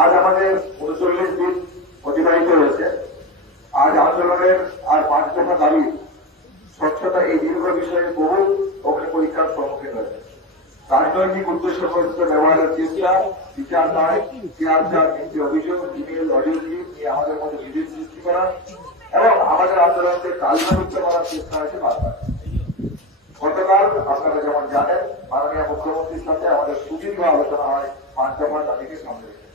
আজ আমাদের ৩৯ দিন অতিবাহিত হয়েছে। আজ আন্দোলনের আর ৫ দফা দাবি স্বচ্ছতা এই দীর্ঘ বিষয়ে বহু অগ্নি পরীক্ষার সম্মুখীন হয়েছে। রাজনৈতিক উদ্দেশ্য প্রযুক্ত ব্যবহারের চেষ্টা, বিচার নয়, নীতি অভিযোগ, ইমেল, অডিও ক্লিপ নিয়ে আমাদের মধ্যে বিভেদ সৃষ্টি করা এবং আমাদের আন্দোলনকে কালবিলম্ব করার চেষ্টা হয়েছে বারবার। গতকাল আপনারা যেমন জানেন, মাননীয় মুখ্যমন্ত্রীর সাথে আমাদের সুদীর্ঘ আলোচনা হয় ৫ দফা দাবিকে সামনে রেখে।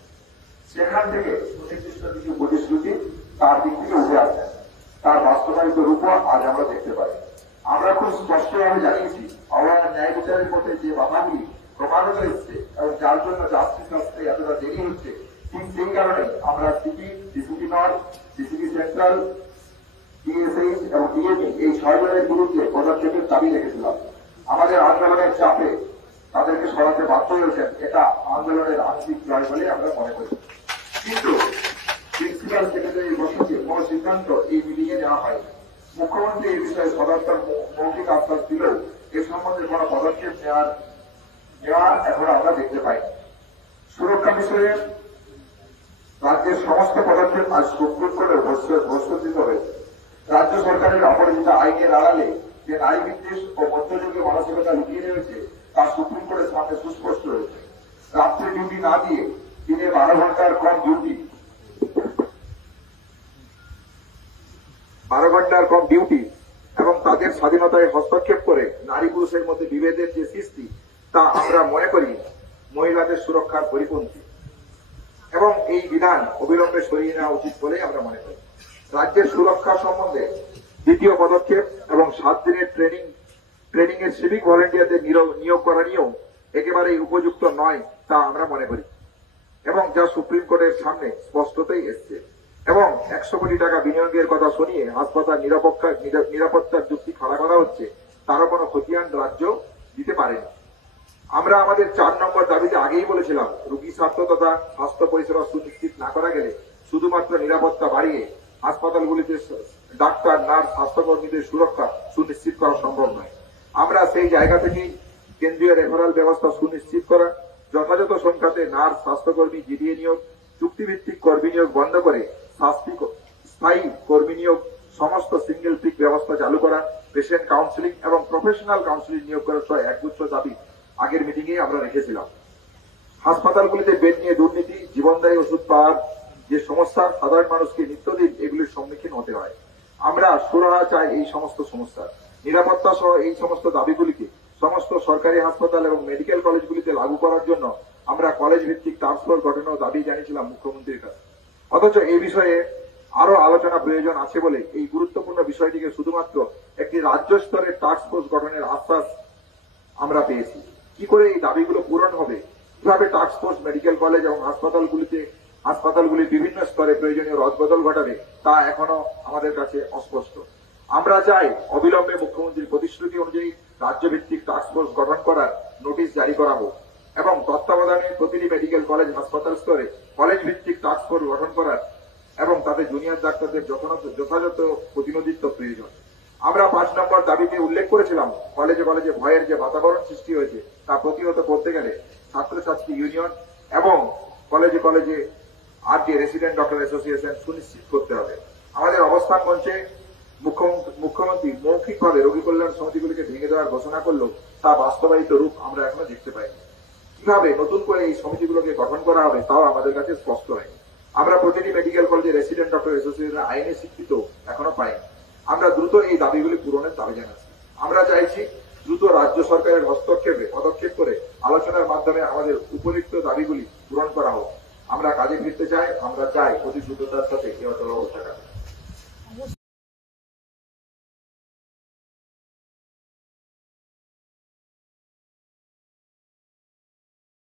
সেখান থেকে সুনির্দিষ্ট কিছু প্রতিশ্রুতি তার দিক থেকে উঠে আসে, তার বাস্তবায়িত রূপ আজ আমরা দেখতে পাই। আমরা খুব স্পষ্টভাবে জানিয়েছি, আওয়ামী ন্যায় বিচারের পথে যে বাধাগুলি ক্রমাগত এসছে এবং যার জন্য জাস্টিস আসতে এতটা দেরি হচ্ছে, ঠিক সেই কারণে আমরা CP, DCP north, DCP central, DSH এবং ডিএমই এই ৬ জনের বিরুদ্ধে পদক্ষেপের দাবি রেখেছিলাম। আমাদের আন্দোলনের চাপে তাদেরকে সরাতে বাধ্য হয়েছেন। এটা আন্দোলনের আংশিক জয় বলে আমরা মনে করি। কিন্তু প্রিন্সিপাল সেক্রেটারির বসতে কোন সিদ্ধান্ত এই মিটিং এ নেওয়া হয়নি। মুখ্যমন্ত্রী এই বিষয়ে সদর্থক মৌখিক আশ্বাস দিলেও এ সম্বন্ধে কোন পদক্ষেপ নেওয়া এখন আমরা দেখতে পাই। সুরক্ষা বিষয়ে রাজ্যের সমস্ত পদক্ষেপ আজ সুপ্রিম কোর্টে প্রস্তুত হয়েছে। রাজ্য সরকারের অপরাজিত আইনের আড়ালে যে নারী বিদ্বেষ ও মধ্যযুগীয় মানসিকতা লুকিয়ে রয়েছে তা সুপ্রিম কোর্টের সামনে সুস্পষ্ট হয়েছে। রাত্রে ডিউটি না দিয়ে দিনে 12 ঘন্টার কম ডিউটি এবং তাদের স্বাধীনতায় হস্তক্ষেপ করে নারী পুরুষের মধ্যে বিভেদের যে সৃষ্টি, তা আমরা মনে করি মহিলাদের সুরক্ষার পরিপন্থী এবং এই বিধান অবিলম্বে সরিয়ে নেওয়া উচিত বলে আমরা মনে করি। রাজ্যের সুরক্ষা সম্বন্ধে দ্বিতীয় পদক্ষেপ এবং 7 দিনের ট্রেনিং এর সিভিক ভলেন্টিয়ারদের নিয়োগ করা নিয়েও একেবারেই উপযুক্ত নয় তা আমরা মনে করি এবং যা সুপ্রিম কোর্টের সামনে স্পষ্টতই এসছে। এবং 100 কোটি টাকা বিনিয়োগের কথা শুনিয়ে হাসপাতাল নিরাপত্তার যুক্তি খাড়া করা হচ্ছে, তারও কোনো খতিয়ান রাজ্য দিতে পারেনি। আমরা আমাদের 4 নম্বর দাবিতে আগেই বলেছিলাম, রোগী স্বাস্থ্য তথা স্বাস্থ্য পরিষেবা সুনিশ্চিত না করা গেলে শুধুমাত্র নিরাপত্তা বাড়িয়ে হাসপাতালগুলিতে ডাক্তার, নার্স, স্বাস্থ্যকর্মীদের সুরক্ষা সুনিশ্চিত করা সম্ভব নয়। আমরা সেই জায়গা থেকেই কেন্দ্রীয় রেফারেল ব্যবস্থা সুনিশ্চিত করা, যথাযথ সংখ্যাতে নার্স, স্বাস্থ্যকর্মী, জিডিএ নিয়োগ, চুক্তিভিত্তিক কর্মী নিয়োগ বন্ধ করে স্থায়ী কর্মী নিয়োগ, সমস্ত সিঙ্গেল পিক ব্যবস্থা চালু করা, পেশেন্ট কাউন্সিলিং এবং প্রফেশনাল কাউন্সিলিং নিয়োগ করার সহ একগুচ্ছ দাবি আগের মিটিং এ আমরা রেখেছিলাম। হাসপাতালগুলিতে বেড নিয়ে দুর্নীতি, জীবনদায়ী ওষুধ পাওয়ার যে সমস্যা, সাধারণ মানুষকে নিত্যদিন এগুলির সম্মুখীন হতে হয়। আমরা সুরাহা চাই এই সমস্ত সমস্যা। নিরাপত্তা সহ এই সমস্ত দাবিগুলিকে সমস্ত সরকারি হাসপাতাল এবং মেডিকেল কলেজগুলিতে লাগু করার জন্য আমরা কলেজ ভিত্তিক টাস্কফোর্স গঠনের দাবি জানিয়েছিলাম মুখ্যমন্ত্রীর কাছে। অথচ এই বিষয়ে আরো আলোচনা প্রয়োজন আছে বলে এই গুরুত্বপূর্ণ বিষয়টিকে শুধুমাত্র একটি রাজ্য স্তরের টাস্কফোর্স গঠনের আশ্বাস আমরা পেয়েছি। কি করে এই দাবিগুলো পূরণ হবে, কিভাবে টাস্কফোর্স মেডিকেল কলেজ এবং হাসপাতালগুলির বিভিন্ন স্তরে প্রয়োজনীয় রদবদল ঘটাবে, তা এখনো আমাদের কাছে অস্পষ্ট। আমরা চাই অবিলম্বে মুখ্যমন্ত্রীর প্রতিশ্রুতি অনুযায়ী রাজ্যভিত্তিক টাস্কফোর্স গঠন করার নোটিশ জারি করা হোক এবং তত্ত্বাবধানে প্রতিটি মেডিকেল কলেজ, হাসপাতাল স্তরে কলেজ ভিত্তিক টাস্কফোর্স গঠন করার এবং তাতে জুনিয়র ডাক্তারদের যথাযথ প্রতিনিধিত্ব প্রয়োজন। আমরা 5 নম্বর দাবিতে উল্লেখ করেছিলাম, কলেজে ভয়ের যে বাতাবরণ সৃষ্টি হয়েছে তা প্রতিহত করতে গেলে ছাত্রছাত্রী ইউনিয়ন এবং কলেজে আরটি রেসিডেন্ট ডক্টর অ্যাসোসিয়েশন সুনিশ্চিত করতে হবে। আমাদের অবস্থান মঞ্চে মুখ্যমন্ত্রী মৌখিকভাবে রোগী কল্যাণ সমিতিগুলিকে ভেঙে দেওয়ার ঘোষণা করলেও তা বাস্তবায়িত রূপ আমরা এখনো দেখতে পাইনি। কিভাবে নতুন করে এই সমিতিগুলোকে গঠন করা হবে তাও আমাদের কাছে স্পষ্ট হয়নি। আমরা প্রতিটি মেডিকেল কলেজে রেসিডেন্ট ডক্টর অ্যাসোসিয়েশন আইনে স্বীকৃত এখনো পাইনি। আমরা দ্রুত এই দাবিগুলি পূরণের দাবি জানাচ্ছি। আমরা চাইছি দ্রুত রাজ্য সরকারের পদক্ষেপ করে আলোচনার মাধ্যমে আমাদের উপযুক্ত দাবিগুলি পূরণ করা হোক। আমরা কাজে ফিরতে চাই। আমরা চাই অতি দ্রুততার সাথে এ অচল অবস্থা